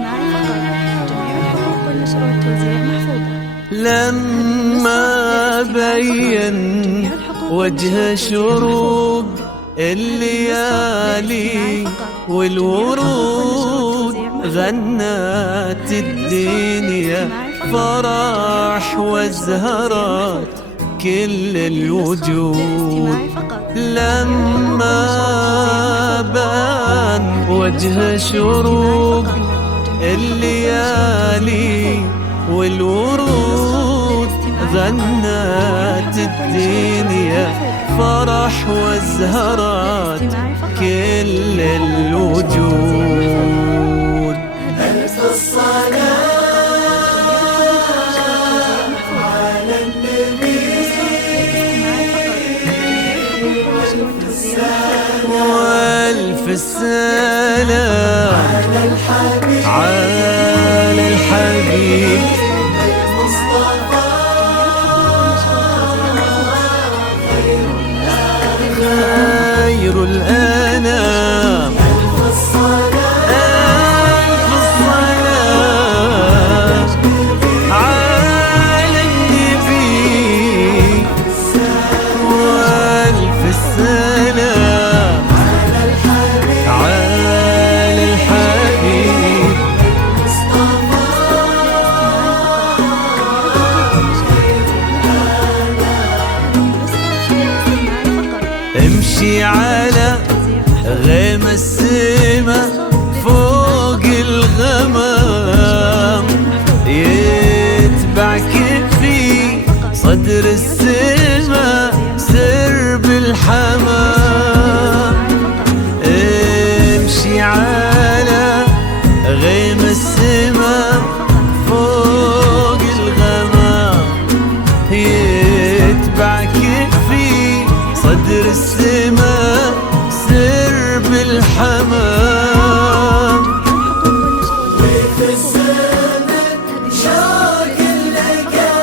الاستماع فقط. جميع الحقوق والنشر والتوزيع محفوظة. لما بين وجه شروق الليالي والورود غنت الدنيا فرح وازهرت كل الوجود. لما بان وجه شروق الليالي والورود غنت الدنيا فرح وازهرت كل الوجود. ألف الصلاة على النبي والف السلام على الحبيب خير الأنام. ألف الصلاة على النبي والف السلام على الحبيب امشي على غيم السما فوق الغمام يتبعك في صدر السما سرب الحمام. امشي على غيم السما فوق الغمام يتبعك في صدر السما سرب الحمام. وفي الزمن شوق اللقى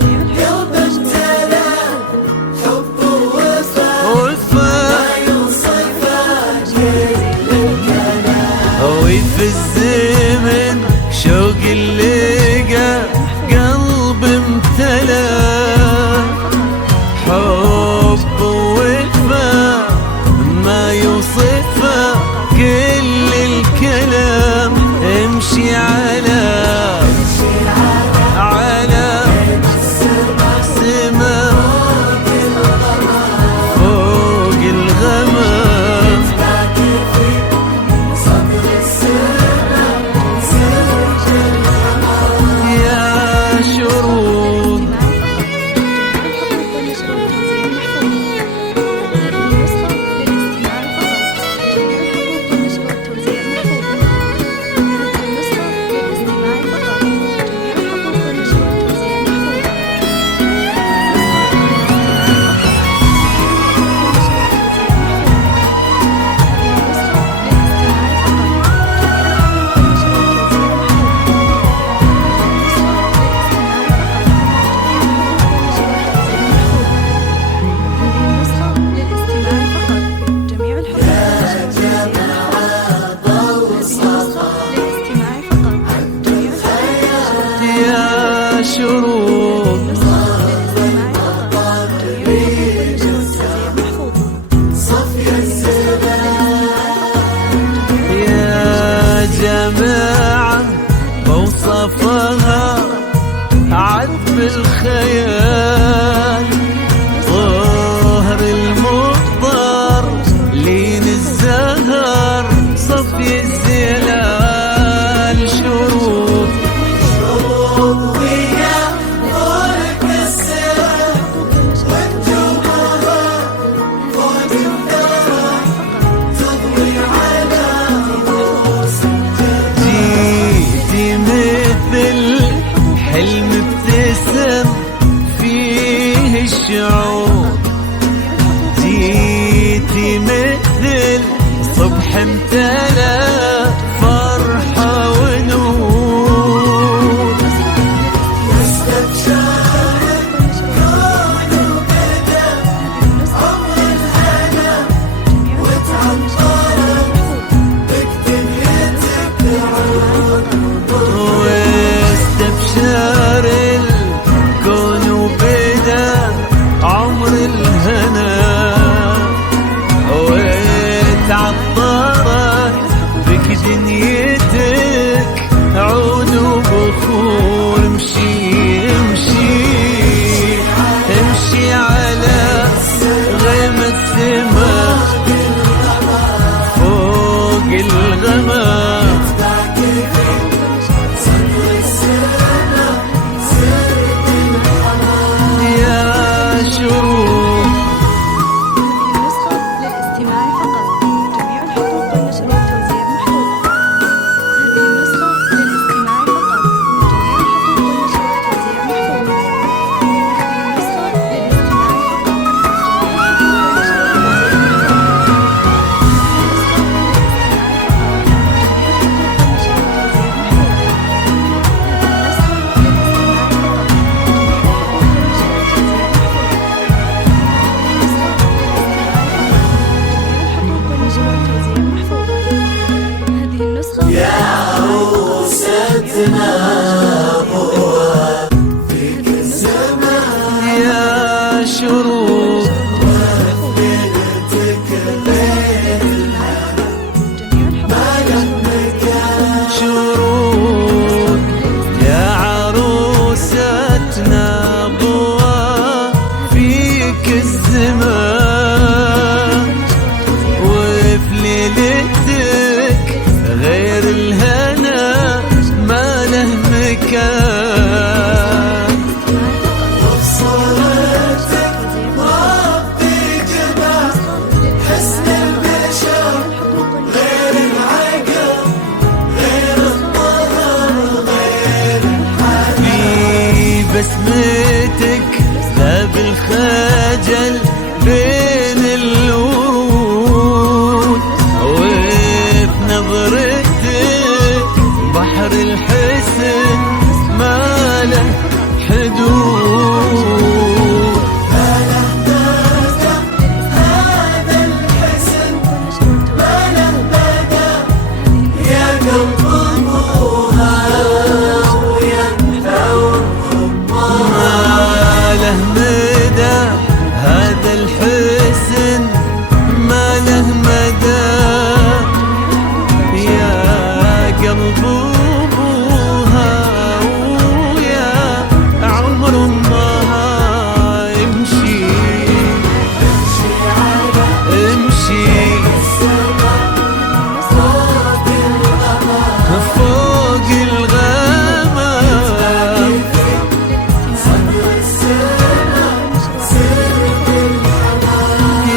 قلب امتلأ حب ووفا ما يوصف جيل الكلام. وفي الزمن شوق اللقى قلب امتلأ حب ووفا ما يوصفه كل الكلام. امشي على سما فوق الغمام يا شروق شروق يا جماعة بوصفها عذب الخيال ظهر المضطر لين الزهر صفي الزلال. شروق حلم ابتسم فيه الشعور جيتي مثل صبح امتلأ فرحة ونور. واستبشرت كون وبدا عمر الهنا وتعطرت بك دنيتك تعود. نابوها فيك السماء يا شروق ليلتك بين الهنا ما له مكان شروق يا عروستنا ضوى فيك الزمان وفي ليلتك غير الهنا ما له مكان وبصورتك ربي جمع حسن البشر غير العقل غير الطهر غير في بسمتك ذاب الخجل بين الورود وفي نظرتك بحر الحسن ما له حدود هذا الحسن ما له بدا يا قلب ابوها ويا ثور ما له مدى هذا الحسن ما له مدى يا قلب ابوها ويا عمر امها امشي امشي فوق الغمام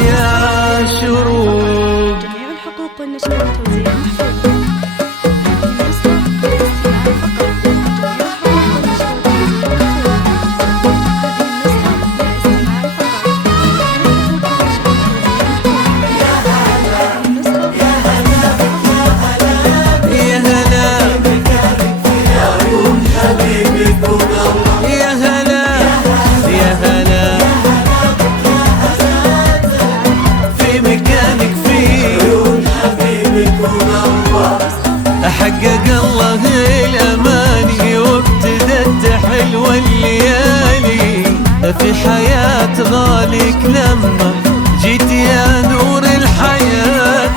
يا شروق جميع الحقوق والنشر والتوزيع محفوظة. يا هلا يا هلا يا هلا في مكانك في حقق الله الاماني وابتدت حلوه الليالي في حياه غاليك لما جيت يا نور الحياه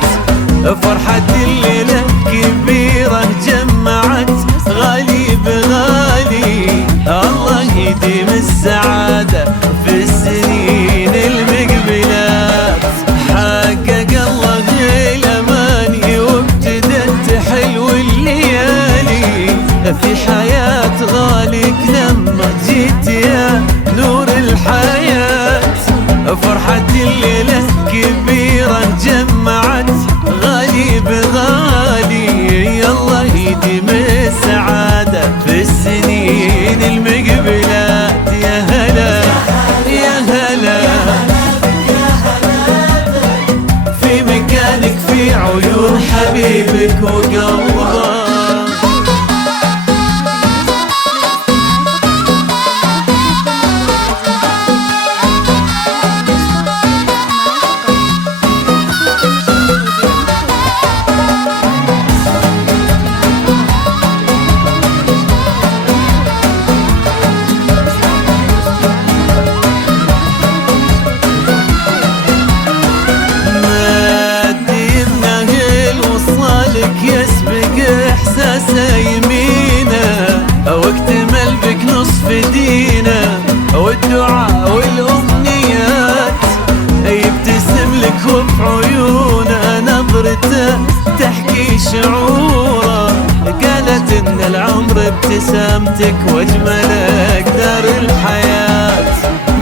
فرحة الليلة كبيرة جمعت غالي بغالي الله يديم السعادة في السنين المقبلات حقق الله الأماني وابتدت حلو الليالي في حياة غاليك لما جيت يا نور الحياة فرحة الليلة كبيرة جمعت غالي بغالي الله يديم السعادة في السنين المقبلات يا هلا يا هلا في مكانك في عيون حبيبك وقلبه يمينه واكتمل بك نصف دينه والدعاء والأمنيات يبتسم لك وفي عيونه نظرته تحكي شعوره قالت ان العمر ابتسامتك واجمل اقدار الحياة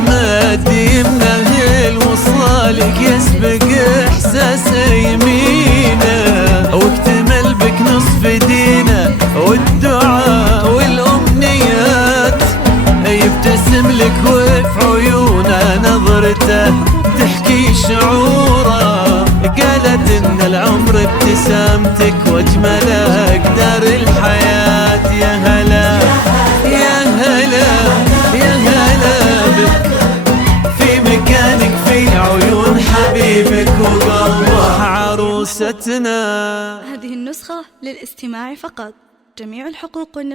مد يمنه الوصالك يسبق احساسه يمينه واكتمل بك نصف دينه والدعاء والأمنيات يبتسم لك وفي عيونه نظرته تحكي شعوره قالت ان العمر ابتسامتك واجمل اقدار الحياة يا هلا يا هلا يا هلا بك في مكانك في عيون حبيبك وقلبه عروستنا. هذه النسخة للاستماع فقط. جميع الحقوق والنشر